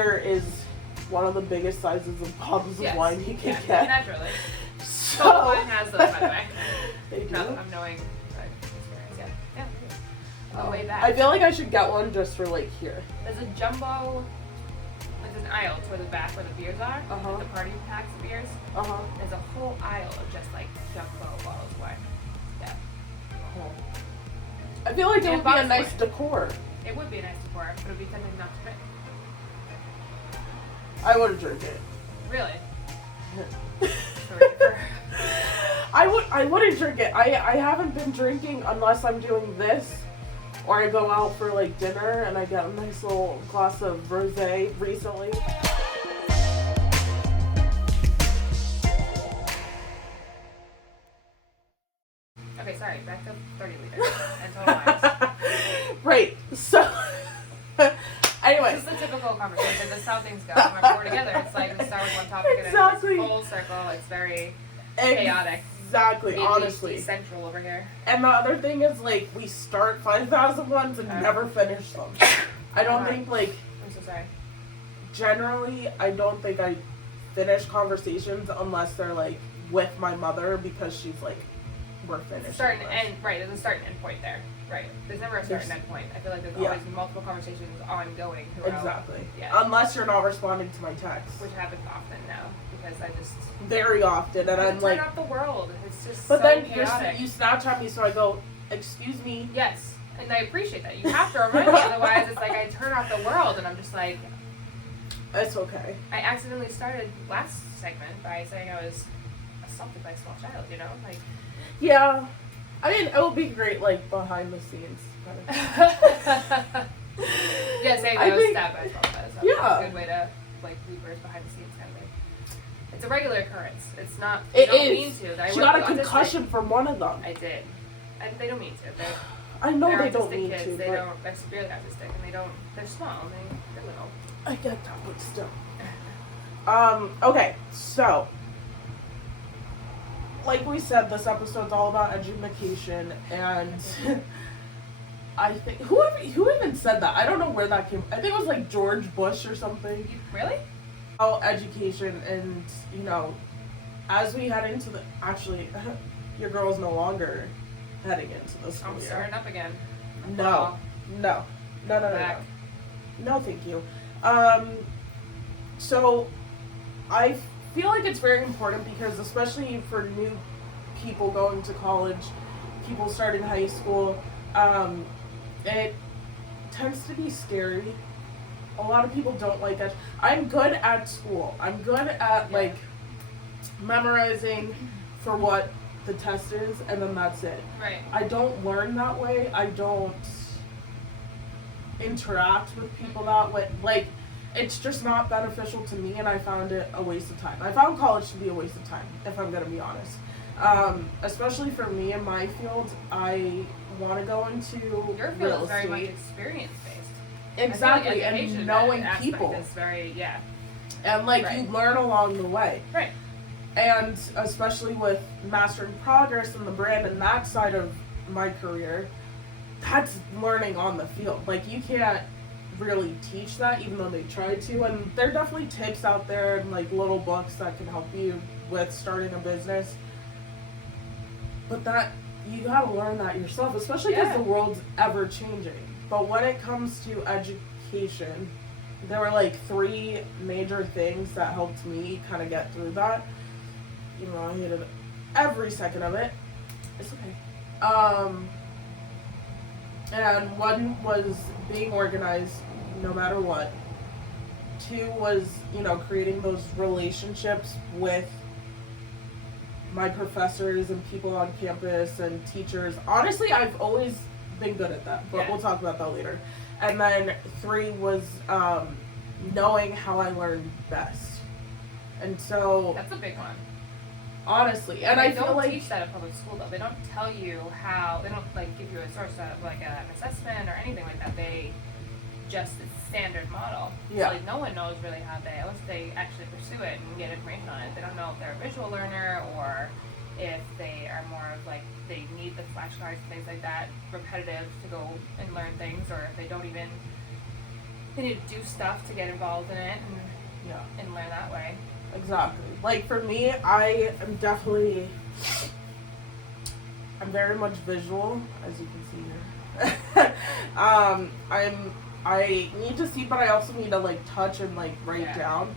liter is one of the biggest sizes of bottles of wine you can get. Naturally. So Total Wine has those, by the way. They do. Now that I'm knowing experience, yeah. Way back. I feel like I should get one just for like here. There's a jumbo. There's an aisle toward the back where the beers are. Uh-huh. The party packs of beers. There's a whole aisle of just like jumbo bottles of wine. Yeah. I feel like it And would be a box nice wine. decor. It would be a nice decor, but it would be tempting not to drink. I wouldn't drink it. Really? I wouldn't drink it. I haven't been drinking unless I'm doing this, or I go out for like dinner and I get a nice little glass of rosé recently. Okay, sorry. Back to 30 liters and total wines. Right. So, anyway. This is the typical conversation. This is how things go. When we're together, it's like we start with one topic and Exactly. then it's full circle. It's very chaotic. Exactly, ADHD honestly. Central over here. And the other thing is, like, we start 5,000 ones and never finish them. I don't think, like, I'm so sorry. generally, I don't think I finish conversations unless they're, like, with my mother because she's, like, we're finished. Start and end, right, there's a start and end point there. Right. There's never a start and end point. I feel like there's always multiple conversations ongoing throughout. Exactly. Yeah. Unless you're not responding to my texts. Which happens often now because I just... Very often, and I'm like... turn off the world. It's just but so then chaotic. you Snapchat me, so I go, excuse me. Yes. And I appreciate that. You have to remind me, otherwise it's like I turn off the world and I'm just like... It's okay. I accidentally started last segment by saying I was assaulted by a small child, you know? Like... Yeah. I mean, it would be great, like, behind the scenes. Yeah, saying I was stabbed by a small child. So Yeah. A good way to, like, reverse behind the scenes kind of thing. It's a regular occurrence. It's not... It don't is. mean to. She got a concussion from one of them. I did. And they don't mean to. I know They're they don't autistic mean kids. to, They but... don't... They're severely autistic, and they don't... They're small. They're little. I get that, but still. Okay, so... Like we said, this episode's all about education, and I think who even said that? I don't know where that came. I think it was like George Bush or something. Really? Oh, education, and you know, as we head into the your girl's no longer heading into the school I'm year. starting up again. No, no. Back. No, thank you. So I feel like it's very important because especially for new people going to college, people starting high school, it tends to be scary. A lot of people don't like it. I'm good at school. I'm good at like memorizing for what the test is and then that's it. Right. I don't learn that way. I don't interact with people that way. Like, it's just not beneficial to me, and I found it a waste of time. I found college to be a waste of time, if I'm going to be honest. Especially for me in my field, I want to go into Your real field is very estate. much experience-based. Exactly, and knowing people. Is very, And, like, you learn along the way. Right. And especially with Mastering Progress and the brand and that side of my career, that's learning on the field. Like, you can't really teach that, even though they try to. And there are definitely tips out there and, like, little books that can help you with starting a business. But that, you gotta learn that yourself, especially because the world's ever changing. But when it comes to education, there were, like, 3 major things that helped me kind of get through that. You know, I hated every second of it. It's okay. And 1 was being organized no matter what. 2 was, you know, creating those relationships with my professors and people on campus and teachers. Honestly, I've always been good at that, but we'll talk about that later. And then 3 was knowing how I learn best. And so... That's a big one. Honestly, and I feel like... They don't teach that in public school, though. They don't tell you how... They don't, like, give you a source of, like, an assessment or anything like that. They just... It's a standard model. Yeah. So, like, no one knows really how they... Unless they actually pursue it and get information on it. They don't know if they're a visual learner or if they are more of, like, they need the flashcards and things like that, repetitive to go and learn things, or if they don't even they need to do stuff to get involved in it Yeah. and learn that way. Exactly. Like for me, I'm very much visual, as you can see here. I need to see, but I also need to like touch and like write Yeah. down.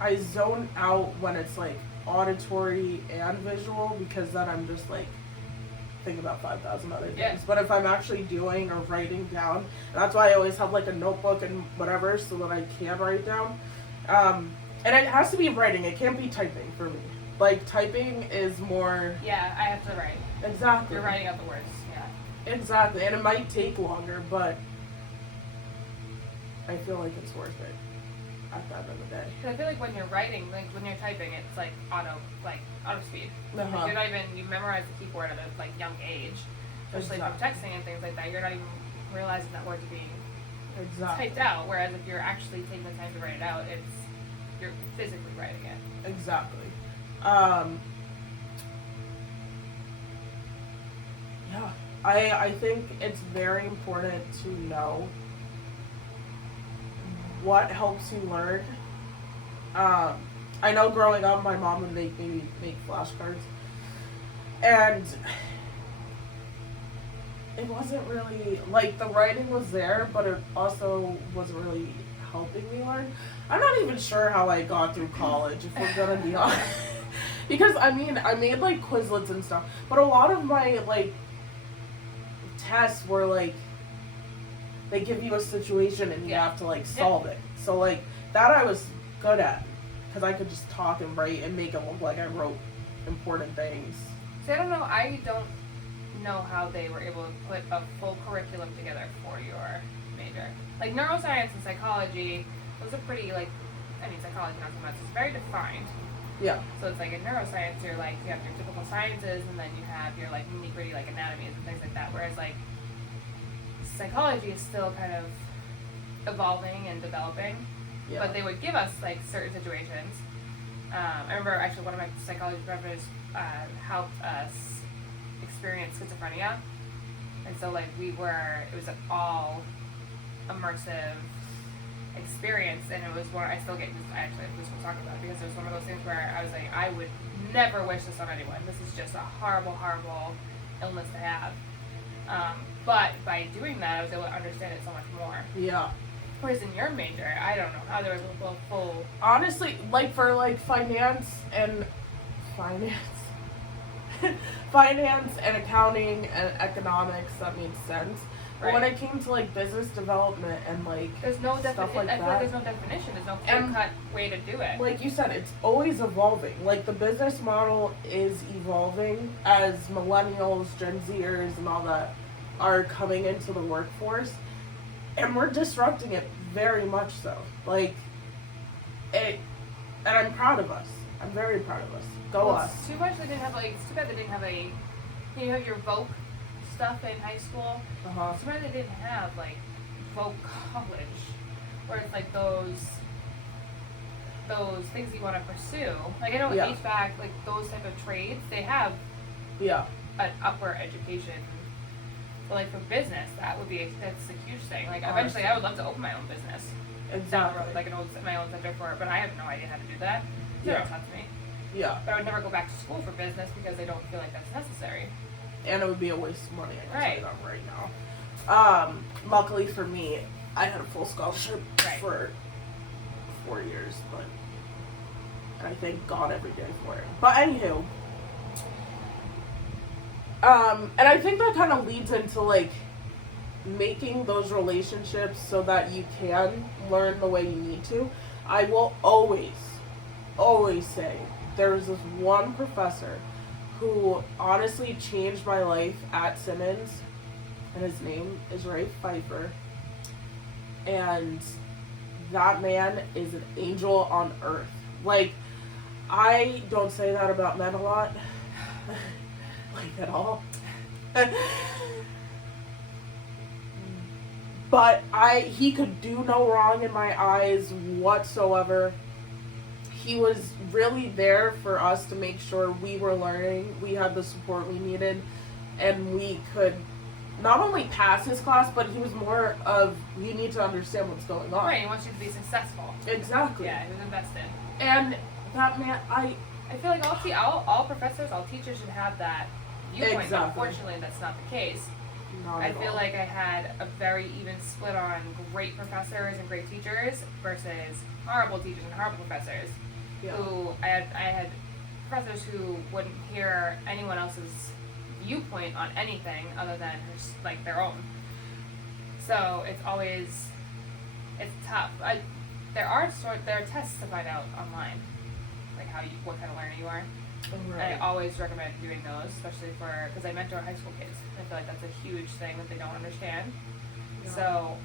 I zone out when it's like auditory and visual, because then I'm just like thinking about 5,000 other things. Yeah. But if I'm actually doing or writing down, that's why I always have like a notebook and whatever, so that I can write down. And it has to be writing. It can't be typing for me. Like typing is more Yeah, I have to write. exactly. You're writing out the words. Yeah. Exactly, and it might take longer, but I feel like it's worth it at the end of the day. Because I feel like when you're writing, like when you're typing, it's like auto speed. Uh-huh. Like you're not even, you memorize the keyboard at a like young age, especially from texting and things like that. You're not even realizing that words are being Exactly. typed out. Whereas if you're actually taking the time to write it out, you're physically writing it. Exactly. Yeah, I think it's very important to know what helps you learn. I know growing up, my mom would make me make flashcards, and it wasn't really like the writing was there, but it also wasn't really helping me learn. I'm not even sure how I got through college, if we're gonna be honest. Because I mean, I made like Quizlets and stuff, but a lot of my like tests were like they give you a situation and you Yeah. have to like solve it. So like that I was good at, because I could just talk and write and make it look like I wrote important things. So I don't know how they were able to put a full curriculum together for your major. Like neuroscience and psychology was a pretty psychology not so much. It's very defined. Yeah. So it's like in neuroscience, you have your typical sciences, and then you have your like nitty gritty like anatomies and things like that. Whereas like psychology is still kind of evolving and developing. Yeah. But they would give us like certain situations. I remember actually one of my psychology professors helped us experience schizophrenia, and so like it was an all immersive experience, and it was one I still get actually this was talking about, because it was one of those things where I was like, I would never wish this on anyone. This is just a horrible illness to have. But by doing that, I was able to understand it so much more. Yeah. Whereas in your major, I don't know how there was a full. Honestly, like for like finance and accounting and economics, that made sense. But when Right. it came to like business development and like There's no stuff definition. like I feel like that, there's no definition. There's no And- clear-cut way to do it. like you said, it's always evolving. Like the business model is evolving as millennials, Gen Zers, and all that are coming into the workforce, and we're disrupting it very much so. Like it, and I'm proud of us. I'm very proud of us. Go Well, us. it's too much they didn't have it's too bad they didn't have you have your Voc stuff in high school. Uh-huh. It's too bad they didn't have like Voc college, where it's like those things you want to pursue. Like I know Yeah. HVAC, like those type of trades, they have Yeah. an upper education. But like for business, that's a huge thing. Like eventually, I would love to open my own business down the Exactly. road, like my own center for it. But I have no idea how to do that. It's never Yeah. taught to me. Yeah. But I would never go back to school for business because I don't feel like that's necessary. And it would be a waste of money. I can tell you Right. that right now. Luckily for me, I had a full scholarship Right. for 4 years, but I thank God every day for it. But anywho, and I think that kind of leads into like making those relationships so that you can learn the way you need to. I will always say there's this one professor who honestly changed my life at Simmons, and his name is Ray Pfeiffer. And that man is an angel on earth. Like, I don't say that about men a lot. Like, at all. But he could do no wrong in my eyes whatsoever. He was really there for us to make sure we were learning, we had the support we needed, and we could not only pass his class, but he was more of, you need to understand what's going on. Right, he wants you to be successful. Exactly. Yeah, he was invested. And that man, I feel like all professors, all teachers should have that viewpoint. Exactly. Unfortunately, that's not the case. not I at feel all. like I had a very even split on great professors and great teachers versus horrible teachers and horrible professors. Yeah. Who I had professors who wouldn't hear anyone else's viewpoint on anything other than like their own. So it's tough. There are tests to find out online, like what kind of learner you are. Right. I always recommend doing those, especially because I mentor high school kids. I feel like that's a huge thing that they don't understand. Yeah. So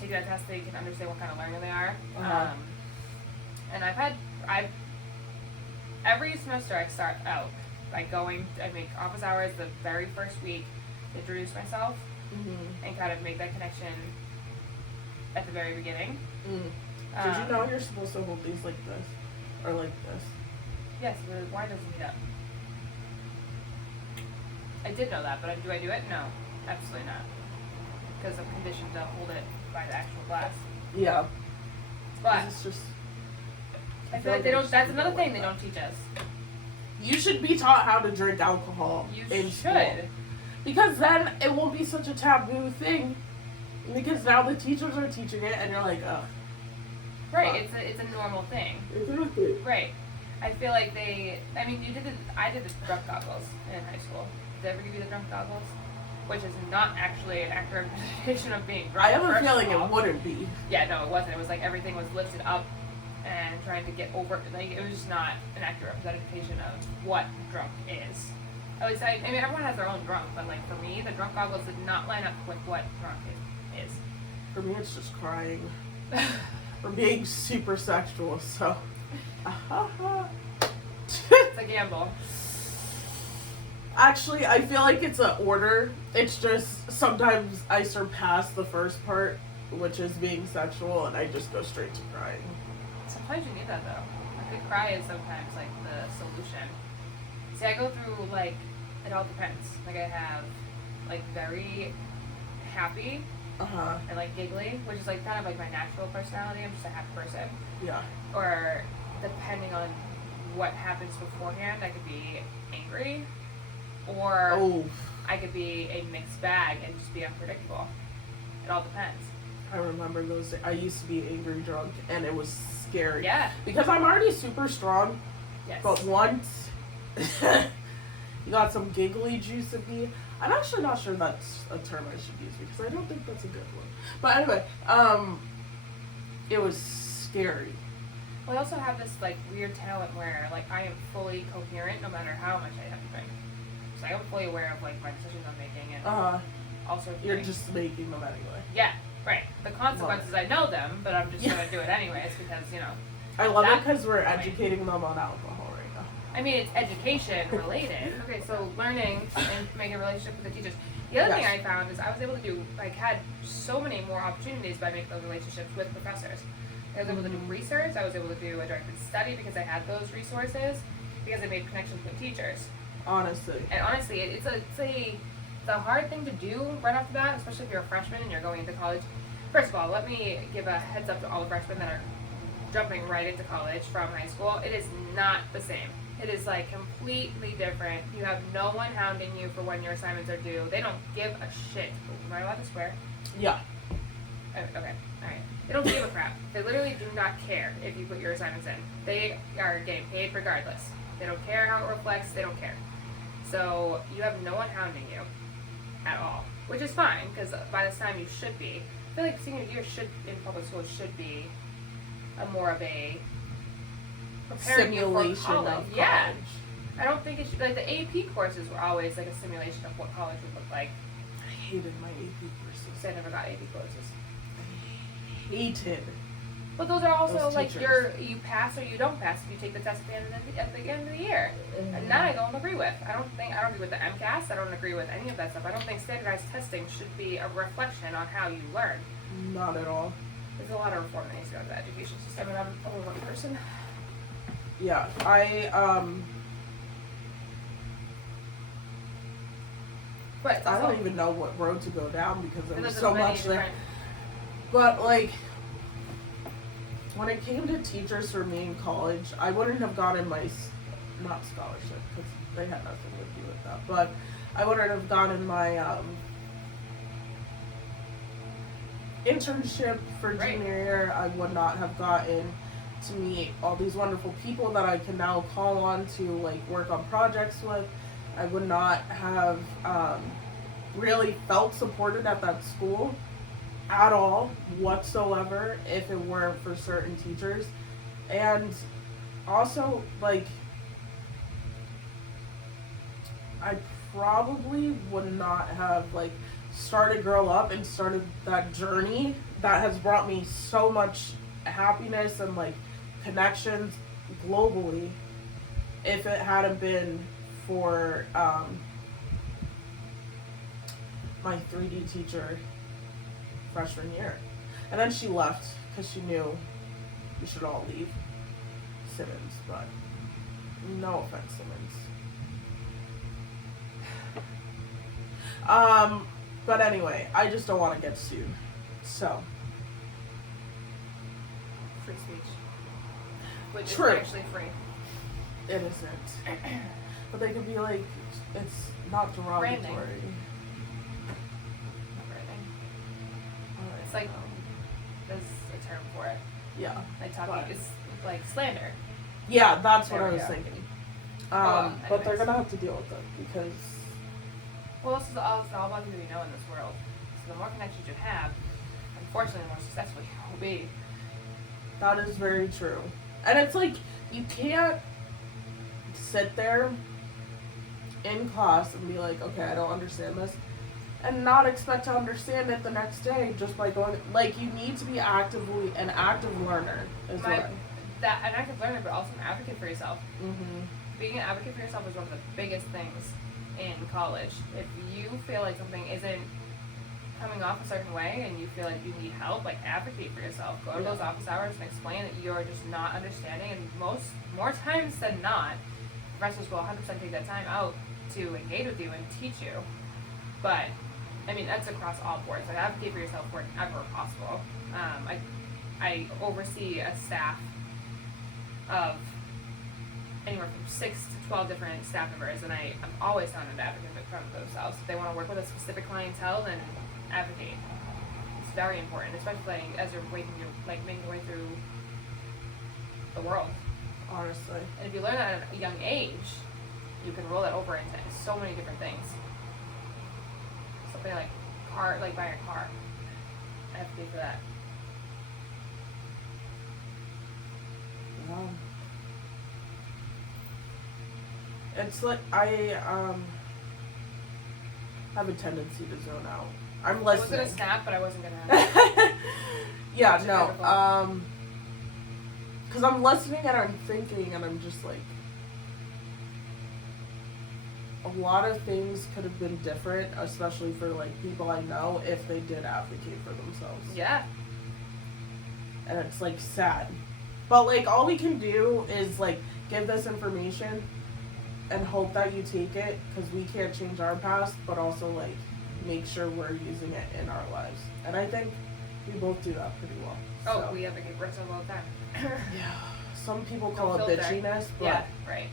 take that test so you can understand what kind of learner they are. Uh-huh. And I've every semester I start out by I make office hours the very first week, introduce myself, and kind of make that connection at the very beginning. Did you know you're supposed to hold these like this? Or like this? Yes, the wine doesn't heat up. I did know that, but do I do it? No, absolutely not. Because I'm conditioned to hold it by the actual glass. Yeah. But It's just, I feel like they don't. That's another thing they don't teach us. you should be taught how to drink alcohol You in should. school. Because then it won't be such a taboo thing. Because now the teachers are teaching it and you're like, ugh. Right. It's a normal thing. Exactly. Right. I feel like I did the drunk goggles in high school. Did I ever give you the drunk goggles? Which is not actually an accurate representation of being drunk. I have a first feeling of all. it wouldn't be. Yeah, no, it wasn't. It was like everything was lifted up and trying to get over. Like it was just not an accurate representation of what drunk is. At least I mean, everyone has their own drunk, but like for me, the drunk goggles did not line up with what drunk is. For me, it's just crying. Or being super sexual, so. It's a gamble. Actually, I feel like it's an order. It's just sometimes I surpass the first part, which is being sexual, and I just go straight to crying. Sometimes you need that though. Like a cry is sometimes like the solution. See, I go through like it all depends. Like I have like very happy and like giggly, which is like kind of like my natural personality. I'm just a happy person. Yeah. Or depending on what happens beforehand, I could be angry, or I could be a mixed bag and just be unpredictable. It all depends. I remember those. I used to be angry drunk, and it was scary. Yeah. Because I'm already super strong, Yes. but once you got some giggly juice in me, I'm actually not sure that's a term I should use because I don't think that's a good one. But anyway, it was scary. Well, I also have this like weird talent where like I am fully coherent no matter how much I have to drink. So I'm fully aware of like my decisions I'm making and all sorts of You're things. just making them anyway. Yeah, right. The consequences I know them, but I'm just gonna do it anyways because I love it That- because we're educating them on alcohol right now. I mean it's education related. Okay, so learning and making a relationship with the teachers. The other thing I found is I was able to do had so many more opportunities by making those relationships with professors. I was able to do research. I was able to do a directed study because I had those resources because I made connections with teachers. Honestly. And honestly, it's a hard thing to do right off the bat, especially if you're a freshman and you're going into college. First of all, let me give a heads up to all the freshmen that are jumping right into college from high school. It is not the same. It is like completely different. You have no one hounding you for when your assignments are due. They don't give a shit. Am I allowed to swear? Yeah. Okay, alright. They don't give a crap. They literally do not care if you put your assignments in. They are getting paid regardless. They don't care how it reflects. They don't care. So you have no one hounding you at all, which is fine because by this time you should be. I feel like senior year in public school should be more of a preparing you for Simulation college. of college. Yeah, I don't think it should. Like the AP courses were always like a simulation of what college would look like. I hated my AP courses. So I never got AP courses. Hated. But those are also Those like teachers. you pass or you don't pass if you take the test at the end of the year. And that I don't agree with. I don't agree with the MCAS. I don't agree with any of that stuff. I don't think standardized testing should be a reflection on how you learn. Not at all. There's a lot of reform that needs to go to the education system, and I'm only one person. Yeah, But it's I also, don't even know what road to go down because there and was there's so many much there. different- But like, when it came to teachers for me in college, I wouldn't have gotten my not scholarship because they had nothing to do with that. But I wouldn't have gotten my internship for Right. junior year. I would not have gotten to meet all these wonderful people that I can now call on to like work on projects with. I would not have really felt supported at that school at all whatsoever if it weren't for certain teachers. And also, like, I probably would not have like started Grow Up and started that journey that has brought me so much happiness and like connections globally if it hadn't been for my 3D teacher freshman year. And then she left because she knew we should all leave Simmons, but no offense, Simmons. But anyway, I just don't want to get sued. So, free speech, which True. is actually free. it isn't. But they could be like, it's not derogatory. Branding. Not branding. It's like there's a term for it. Yeah. Like talking, But- it's like slander. Yeah, that's what There I we was go. thinking. anyways. But they're gonna have to deal with it because Well, this is all about who you know in this world. So the more connections you have, unfortunately, the more successful you will be. that is very true. And it's like, you can't sit there in class and be like, okay, I don't understand this, and not expect to understand it the next day just by going, like, you need to be actively an active learner as My- well. That an active learner, but also an advocate for yourself. Mm-hmm. Being an advocate for yourself is one of the biggest things in college. If you feel like something isn't coming off a certain way and you feel like you need help, like advocate for yourself. Go to Yeah. those office hours and explain that you're just not understanding. And more times than not, professors will 100% take that time out to engage with you and teach you. But I mean, that's across all boards. Like, advocate for yourself wherever possible. I oversee a staff of anywhere from 6 to 12 different staff members, and I'm always telling them to advocate for themselves. If they want to work with a specific clientele, then advocate. It's very important, especially as you're making your way through the world. Honestly. And if you learn that at a young age, you can roll that over into so many different things. Something like buying a car. Advocate for that. Yeah. It's like I have a tendency to zone out. I'm I was listening. gonna snap, but I wasn't gonna. Yeah, Which is no. difficult. Because I'm listening and I'm thinking and I'm just like, a lot of things could have been different, especially for like people I know, if they did advocate for themselves. Yeah. And it's like sad. But like all we can do is like give this information and hope that you take it, because we can't change our past, but also like make sure we're using it in our lives. And I think we both do that pretty well. Oh, So, we advocate for ourselves all the time. yeah. Some people No call it filter. bitchiness, but Yeah, right.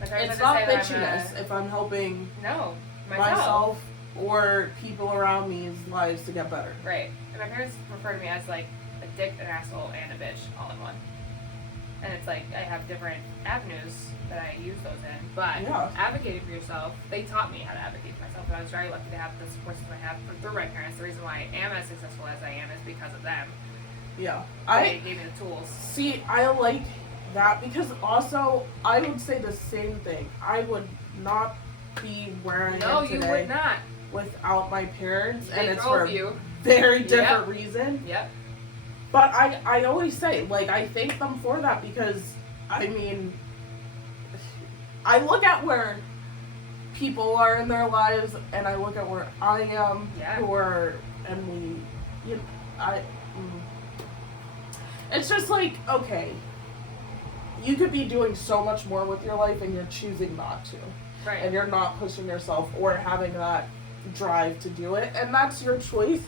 My parents it's had to not say that bitchiness if I'm helping no, myself or people around me's lives to get better. Right. And my parents refer to me as like a dick, an asshole, and a bitch all in one. And it's like I have different avenues that I use those in. But Yeah. advocating for yourself, they taught me how to advocate for myself. And I was very lucky to have the support system I have through my parents. The reason why I am as successful as I am is because of them. Yeah. They gave me the tools. See, I like that because also I would say the same thing. I would not be where I No, am you today would not. without my parents, and They it's drove for you. a very Yep. different reason. Yep. But I always say, like, I thank them for that because, I mean, I look at where people are in their lives and I look at where I am, Yeah. it's just like, okay, you could be doing so much more with your life and you're choosing not to. Right. and you're not pushing yourself or having that drive to do it, and that's your choice.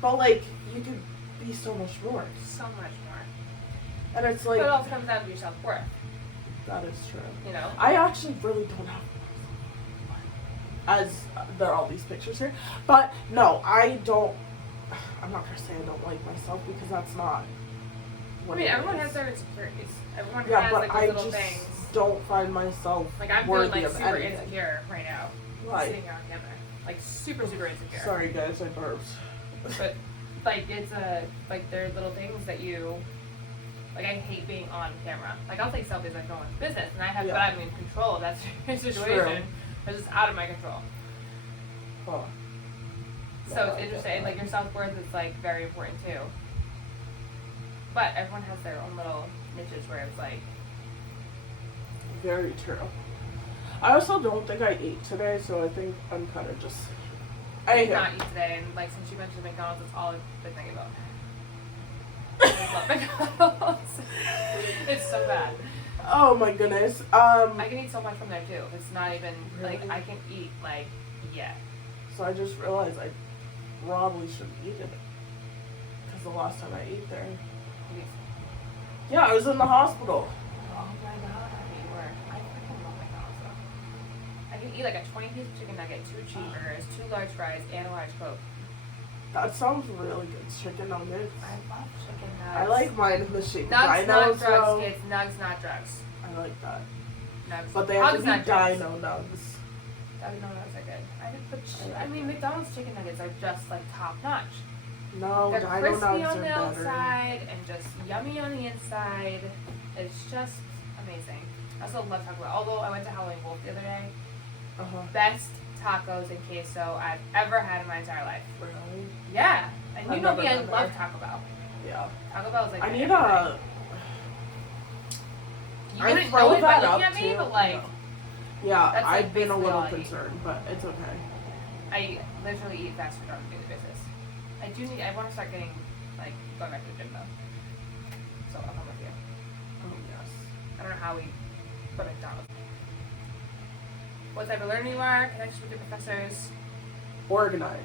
But like, you could be so much more, So much more. and it's But like it all comes down to your self-worth, that is true. you know? I actually really don't have, as there are all these pictures here, but no, I don't. I'm not gonna say I don't like myself because that's not. I What mean, it everyone is. has their insecurities. Everyone Yeah, has but like those I little just things. don't find myself Like I'm feeling worthy like of super anything. insecure right now. Right. Sitting on camera. Like super insecure. Sorry guys, I burped. But like it's like there are little things that you like. I hate being on camera. Like I'll take selfies like no one's business, and I have, Yeah. but I'm in control of that situation. It's just out of my control. Huh. So it's interesting. Like your self-worth is like very important too. But everyone has their own little niches where it's like, Very true. I also don't think I ate today, so I think I'm kind of just. I did Anywho. not eat today, and like since you mentioned McDonald's, that's all I've been thinking about. I love McDonald's. It's so bad. Oh my goodness. I can eat so much from there too. It's not even like Really? I can eat like So I just realized I probably shouldn't eat it. Because the last time I ate there. Yeah, I was in the hospital. Oh my god, you were. I freaking love McDonald's though. I can eat like a 20-piece chicken nugget, 2 cheeseburgers, 2 large fries, and a large Coke. That sounds really good. Chicken nuggets. I love chicken nuggets. I like mine in the shape of Nugs, not dinos, drugs, though. kids. Nugs, not drugs. I like that. Nugs. But they have Hugs, to not be drugs. dino nugs. No, nugs are good. I mean, McDonald's chicken nuggets are just like top notch. No, They're dino crispy nugs on are the better. outside and just yummy on the inside. It's just amazing. I also love Taco Bell. Although I went to Howling Wolf the other day, Uh-huh. best tacos and queso I've ever had in my entire life. Really? Yeah, and you I've know never me, I been love there. Taco Bell. Yeah. Taco Bell is like I my need everything. a... You I wouldn't throw know it by that looking up, at me, too. but like No. Yeah, That's, like, I've been a basically little all I eat. concerned, but it's okay. I literally eat fast food on a daily basis. I want to start getting, like, going back to the gym though. So I'll come with you. Oh, yes. I don't know how we put McDonald's. What type of learner you are, connections with your professors. Organize.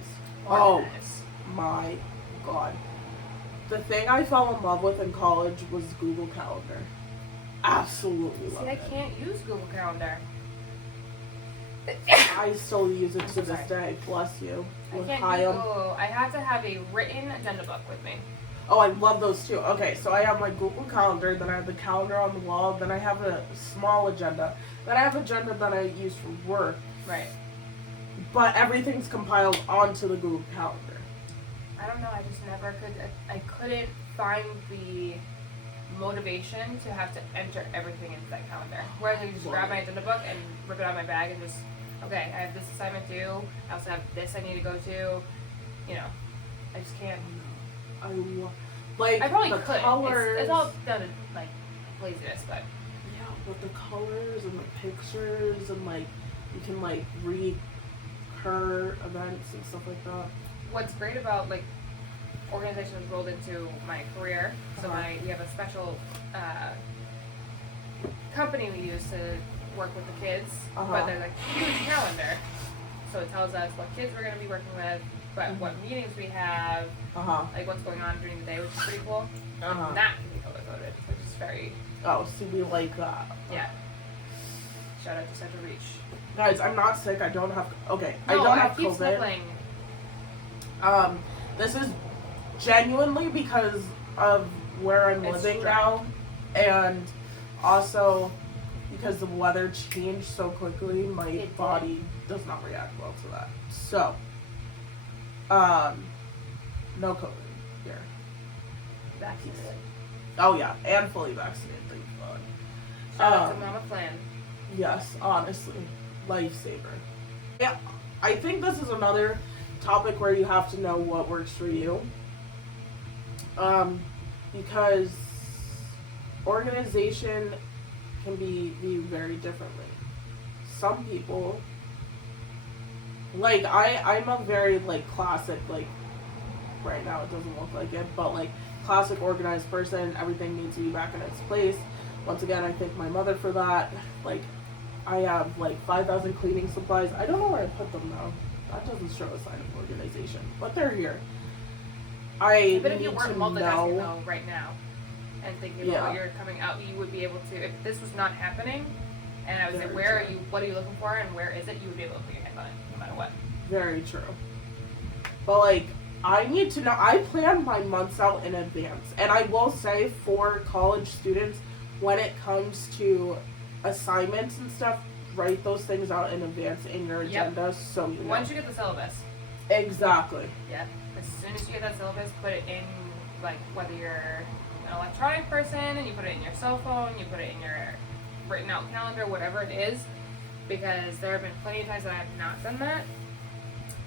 Organize. Oh, my God. The thing I fell in love with in college was Google Calendar. Absolutely See, love I it. can't use Google Calendar. I still use it I'm to so this sorry. day. Bless you. I With can't Hyam. Google. I have to have a written agenda book with me. Oh, I love those too. Okay, so I have my Google Calendar, then I have the calendar on the wall, then I have a small agenda, then I have agenda that I use for work, Right. but everything's compiled onto the Google Calendar. I don't know. I just never could. I couldn't find the motivation to have to enter everything into that calendar. Whereas I can just grab my agenda book and rip it out of my bag and just, okay, I have this assignment due. I also have this I need to go to. You know, I just can't. I like I probably the could. colors. It's all down to like laziness, but Yeah, but the colors and the pictures and like you can like recur events and stuff like that. what's great about like organization has rolled into my career. So Uh-huh. we have a special company we use to work with the kids, Uh-huh. but there's a huge calendar. So it tells us what kids we're going to be working with, but what meetings we have, like what's going on during the day, which is pretty cool. Uh-huh. And that can be color coded, which is very, Oh, see, we like that. yeah. Shout out to Central Reach. Guys, I'm not sick. I don't have. Okay, I No, don't have keep COVID. sniffling. This is genuinely because of where I'm It's living dry. now, and also because the weather changed so quickly, my It did. body does not react well to that. So, no COVID here. Vaccinated. Oh yeah, and fully vaccinated. Thank God. Shout out to Um, Mama Flan. Yes, honestly, lifesaver. Yeah, I think this is another topic where you have to know what works for you. Because organization can be viewed very differently. Some people, like I'm a very like classic, like right now it doesn't look like it, but like classic organized person. Everything needs to be back in its place. Once again, I thank my mother for that. Like I have like 5,000 cleaning supplies. I don't know where I put them though. That doesn't show a sign of organization, but they're here. I But if need you weren't to multitasking know. though right now and thinking about Yeah. what you're coming out, you would be able to, if this was not happening, and I was like, Very where true. are you, what are you looking for, and where is it, you would be able to put your hands on it, no matter what. Very true. But like, I need to know. I plan my months out in advance, and I will say for college students, when it comes to assignments and stuff, write those things out in advance in your Yep. agenda so you know. Once you get the syllabus, Exactly. yeah, as soon as you get that syllabus, put it in, like, whether you're an electronic person, and you put it in your cell phone, you put it in your written out calendar, whatever it is, because there have been plenty of times that I have not done that,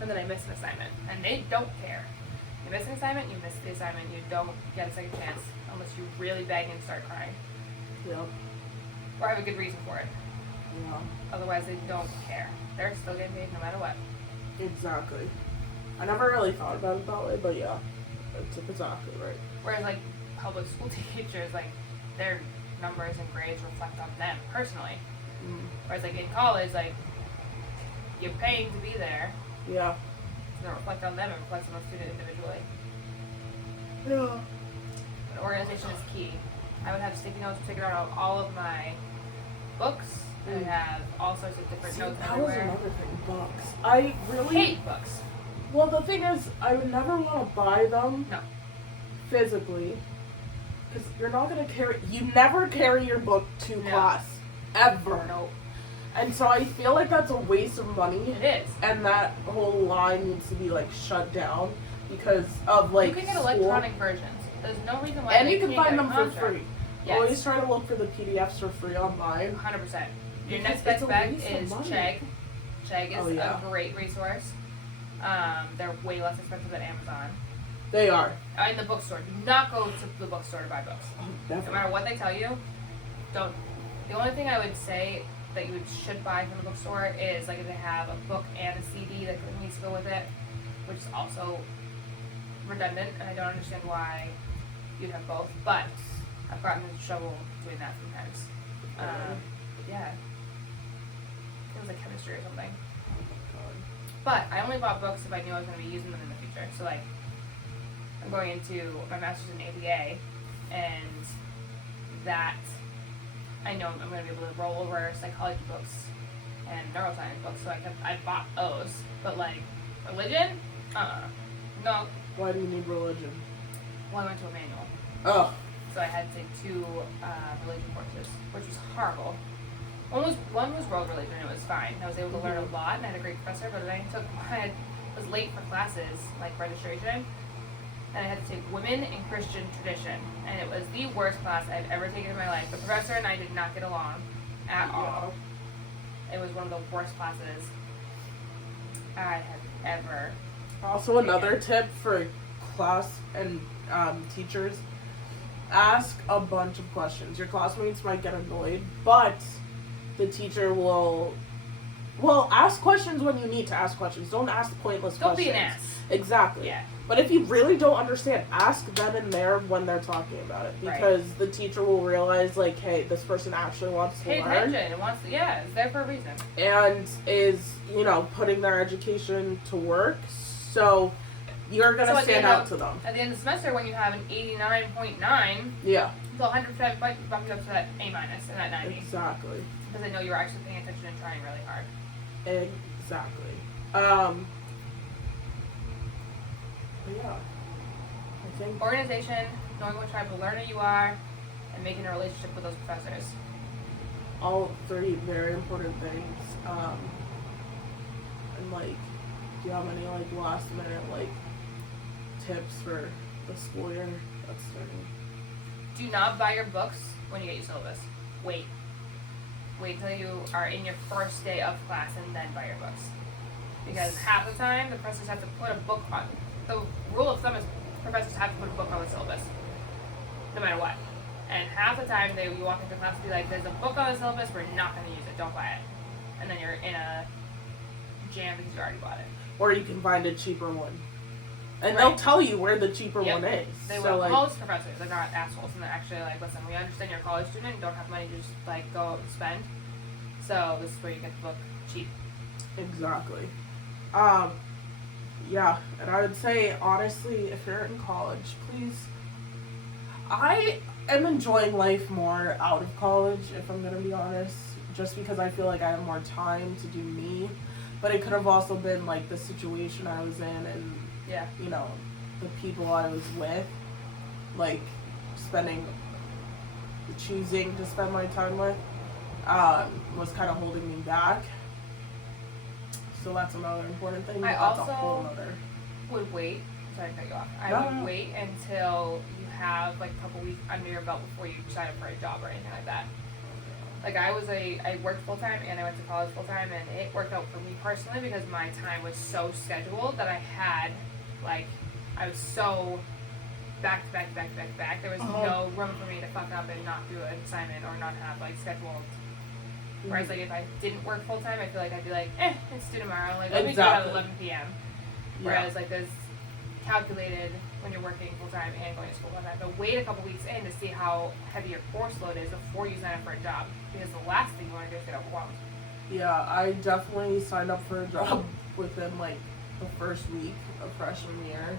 and then I miss an assignment, and they don't care. You miss an assignment, you miss the assignment, you don't get a second chance, unless you really beg and start crying, Yep. or have a good reason for it. Yeah. Otherwise, they don't care. They're still getting paid no matter what. Exactly. I never really thought about it that way, but yeah, that's exactly right. Whereas, like, public school teachers, like, their numbers and grades reflect on them personally. Mm. Whereas, like, in college, like, you're paying to be there, Yeah. so don't reflect on them, it reflects on the student individually. Yeah. But organization is key. I would have sticky notes figured out of all of my books. I would have all sorts of different See, notes that was everywhere. another thing. Books. I really Hate books. Well, the thing is, I would never want to buy them. No. Physically, because you're not gonna carry. You never carry your book to No. class, ever. No. And so I feel like that's a waste of money. It is. And that whole line needs to be like shut down because of like You can get school. electronic versions. There's no reason why And they you can can't find get a them for contract. free. Yes. Always try to look for the PDFs for free online. 100%. Your Because next it's best a bet waste of is money. Chegg. Chegg is Oh, yeah. a great resource. They're way less expensive than Amazon. They are. In the bookstore, do not go to the bookstore to buy books. Oh, No definitely. matter what they tell you, don't. The only thing I would say that you should buy from the bookstore is like if they have a book and a CD that needs to go with it, which is also redundant, and I don't understand why you'd have both. But I've gotten into trouble doing that sometimes. Yeah, it was like chemistry or something. But I only bought books if I knew I was going to be using them in the future. So like, I'm going into my master's in ABA, and that I know I'm going to be able to roll over psychology books and neuroscience books. So I bought those. But like, religion? No. Why do you need religion? Well, I went to a manual. Oh. So I had to take 2 religion courses, which was horrible. One was world religion, and it was fine. I was able to learn a lot, and I had a great professor. But then I was late for classes, like registration, and I had to take women in Christian tradition, and it was the worst class I've ever taken in my life. The professor and I did not get along at all. It was one of the worst classes I have ever. Also, another tip for class and teachers: ask a bunch of questions. Your classmates might get annoyed, but the teacher will ask questions when you need to ask questions. Don't ask pointless Don't questions. be an ass. Exactly. Yeah. But if you really don't understand, ask them in there when they're talking about it, Right. because the teacher will realize, like, hey, this person actually wants to Pay learn attention. It wants to, yeah, it's there for a reason. and is, putting their education to work. So you're gonna So at the stand end out of- to them. At the end of the semester, when you have an 89.9, Yeah. so 100% bump you up to that A- and that 90. Exactly. Because I know you're actually paying attention and trying really hard. Exactly. But yeah. I think Organization, knowing what type of learner you are, and making a relationship with those professors. all 3 very important things. And like, do you have any like last minute like tips for the school year that's starting? Do not buy your books when you get your syllabus. Wait. Wait till you are in your first day of class and then buy your books. Because half the time, the professors have to put a book on. The rule of thumb is professors have to put a book on the syllabus, no matter what. And half the time, you walk into class and be like, "There's a book on the syllabus. We're not going to use it. Don't buy it." And then you're in a jam because you already bought it. Or you can find a cheaper one. And Right. they'll tell you where the cheaper Yep. one is. They so will. like, Most professors, they're not assholes, and they're actually like, "Listen, we understand you're a college student and don't have money to just like go spend. So this is where you get the book cheap. Exactly. Yeah, and I would say, honestly, if you're in college, please. I am enjoying life more out of college, if I'm gonna be honest, just because I feel like I have more time to do me. But it could have also been like the situation I was in and, Yeah. you know, the people I was with, like choosing to spend my time with, was kind of holding me back. So that's another important thing. I That's also a whole other. would wait. Sorry to cut you off. I No, would no. wait until you have like a couple weeks under your belt before you sign up for a job or anything like that. Like I worked full time and I went to college full time, and it worked out for me personally because my time was so scheduled that I was so back to back to back to back to back. There was no room for me to fuck up and not do an assignment or not have like scheduled. Whereas like if I didn't work full time, I feel like I'd be like, it's due tomorrow. Like let me do it at 11 p.m. Whereas like there's calculated when you're working full time and going to school full time. But wait a couple weeks in to see how heavy your course load is before you sign up for a job, because the last thing you want to do is get overwhelmed. Yeah, I definitely signed up for a job within like the first week of freshman year.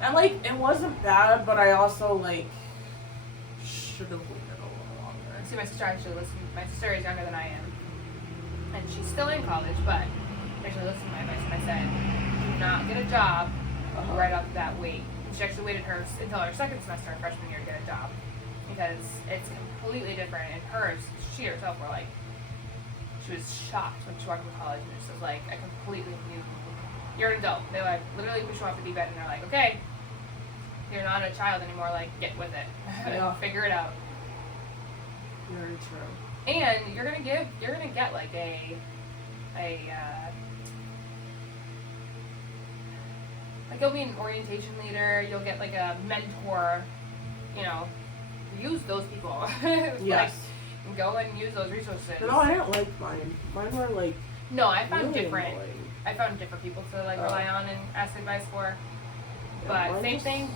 And like it wasn't bad, but I also like should have waited a little longer. See, my sister actually listened. My sister is younger than I am, and she's still in college, but actually listened to my advice. And I said, do not get a job right off that wait. And she actually waited until her second semester of freshman year to get a job, because it's completely different. And she herself were like, she was shocked when she walked into college, and it was like a completely new. You're an adult. They like literally push you off the deep end, and they're like, okay, you're not a child anymore. Like, get with it. Yeah. Figure it out. Very true. And you're gonna get like like you'll be an orientation leader. You'll get like a mentor. You know, use those people. Yes. Like, go and use those resources. No, I didn't like mine. Mine were like No, I found really different. annoying. I found different people to like rely on and ask advice for. Yeah, But mine same just- thing.